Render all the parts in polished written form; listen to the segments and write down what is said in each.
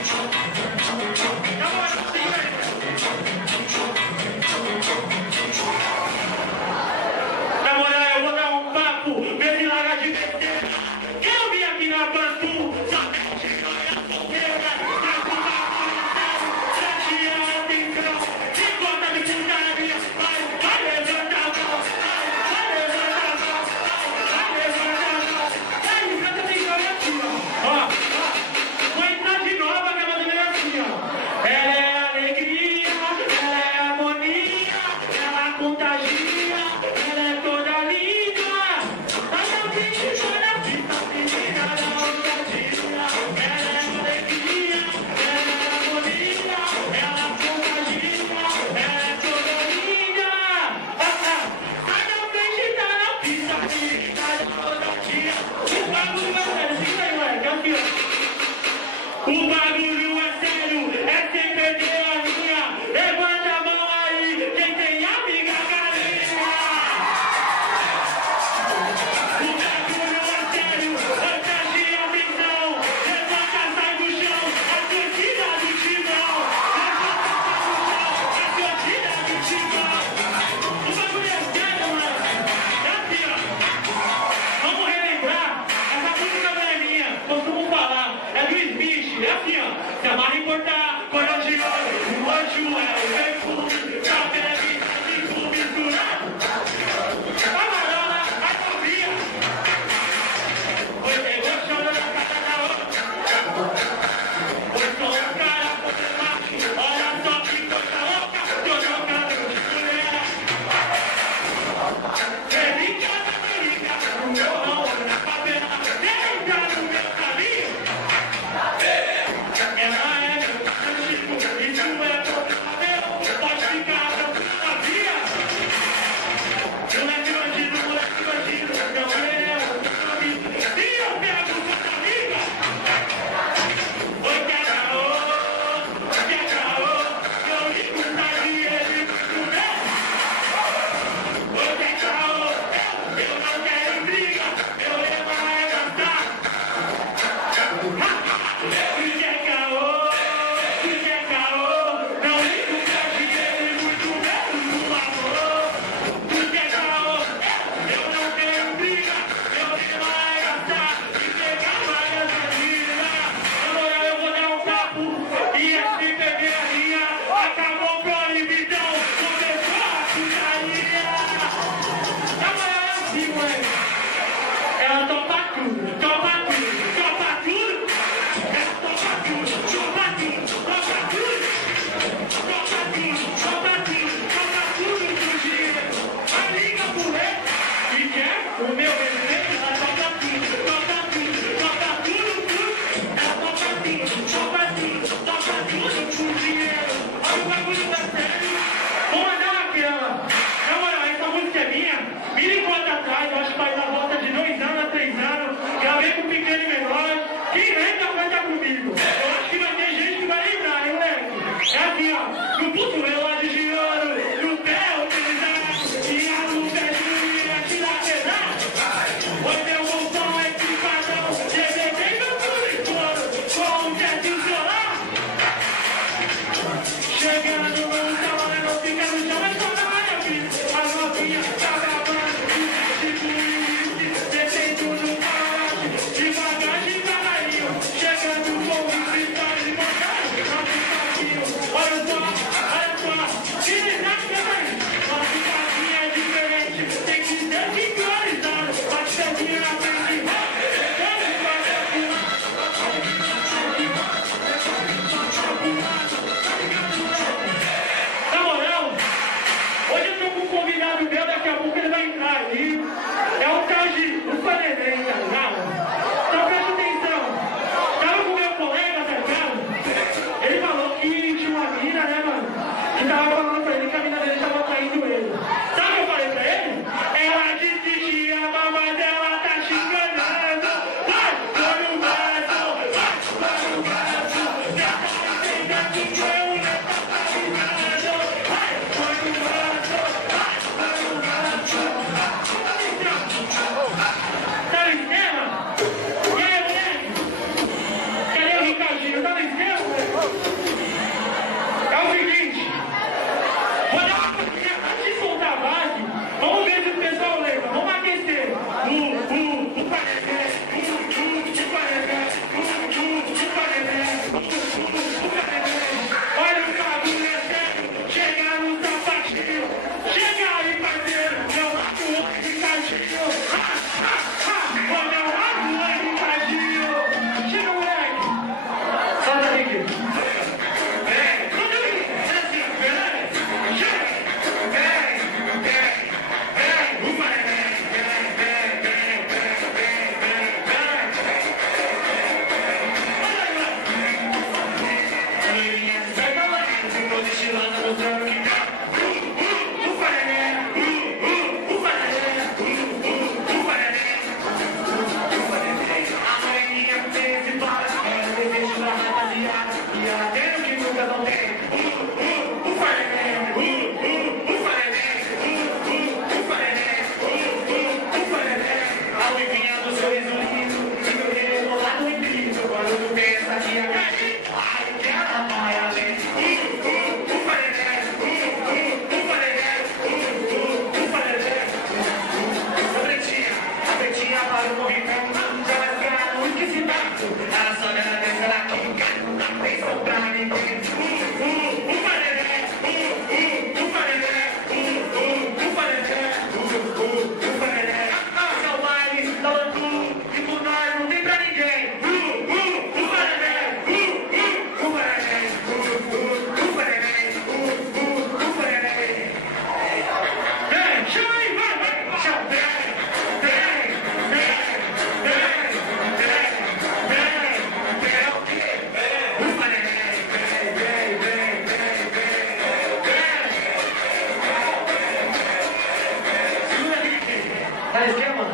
Na moral, eu vou dar um papo, vê se larga de besteira. Eu vim aqui na Bantu, só vou entrar de novo,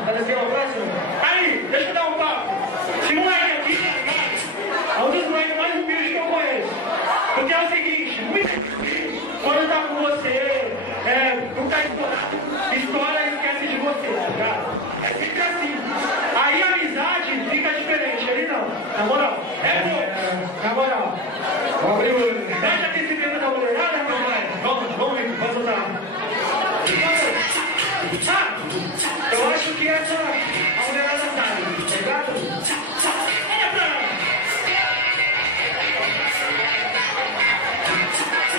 Fazer uma próxima? Aí, deixa eu dar um papo. Esse moleque aqui, é um dos moleques mais humildes que eu conheço. Porque é o seguinte, quando tá com você, não tá estoura e esquece de você, tá ligado? É sempre assim. Aí a amizade fica diferente, ele não. Na moral, na moral. Vamos abrir o olho. Deixa aqui esse medo da mulherada, rapaziada. Vamos ver, vamos soltar. Eu acho que essa a mulherada sabe, tá ligado? Olha pra ela.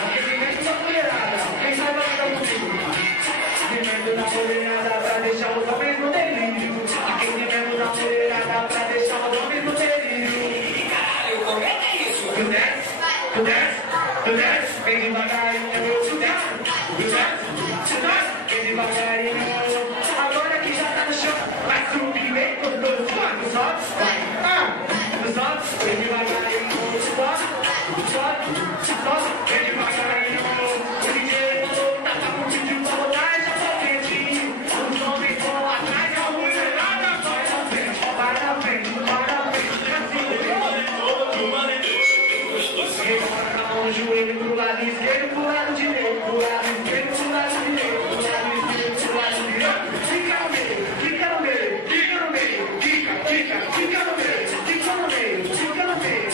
Movimento da mulherada. Quem sabe vai ficar comigo? Movimento da mulherada pra deixar os homens no delírio. Movimento da mulherada pra deixar os homens no delírio. Caralho, como é que é isso? Tu desce, tu desce, tu desce. Vem devagarinho, tu desce, tu desce, tu desce. Vem devagarinho. Agora que já tá no chão, vai subir bem gostoso. Tu sobe, vai, tu sobe. Vem devagarinho, tu sobe, tu sobe, tu sobe. Vem devagarinho. O DJ falou, tá com vídeo pra rodar essa potente. Os homens vão atrás, a mulherada vai na frente. Vai na frente, assim. Rebora na mão, joelho pro lado esquerdo, pro lado direito. Pro lado esquerdo, pro lado direito. Pro lado esquerdo, pro lado direito. Fica no meio, fica no meio, fica no meio. Fica no meio, fica no meio, fica no meio.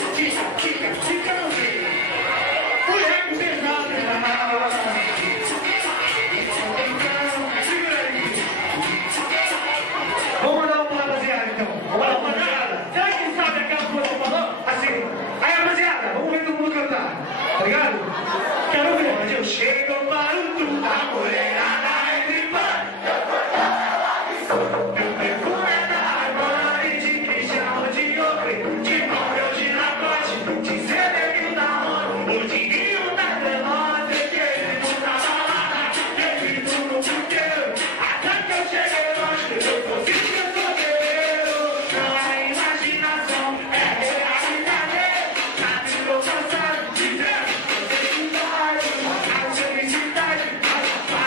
Fica no meio. O rap pesado, segura aí. Vamos mandar uma rapaziada então. Vamos lá, rapaziada. Será que sabe aquela coisa que você falou? Assim. Aí, rapaziada, vamos ver todo mundo cantar. Tá ligado? Quero ver. Mas eu chego para o tudo. A mulherada entre paz. Meu perfume é da Armani, de Cristiano, de Ogre, de Móvel, de Lacoste, de Cederinho da Rony, o dinheiro da Delote, que ele não tá balada, ele tudo puteiro. Até que eu cheguei longe, eu tô sentindo solteiro. Não é imaginação, é realidade. Já me tô cansado de ver a felicidade, a felicidade, a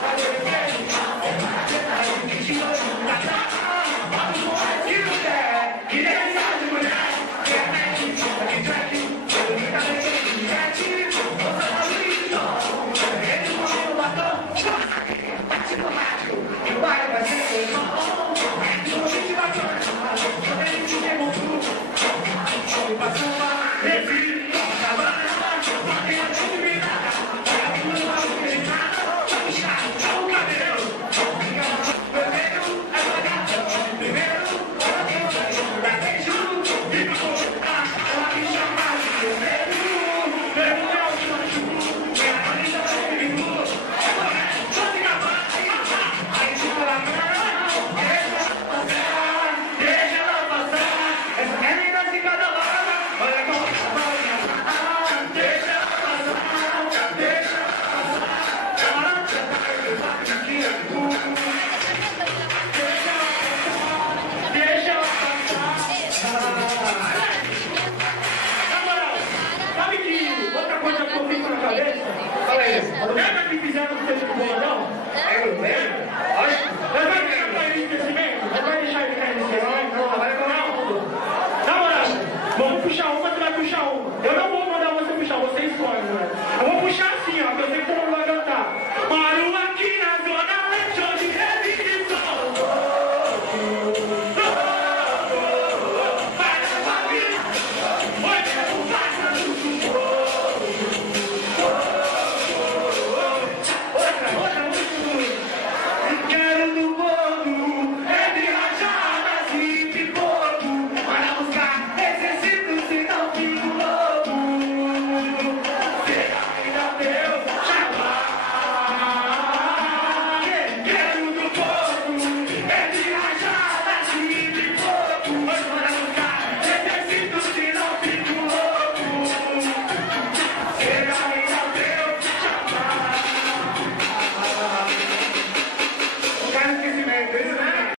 mas eu quero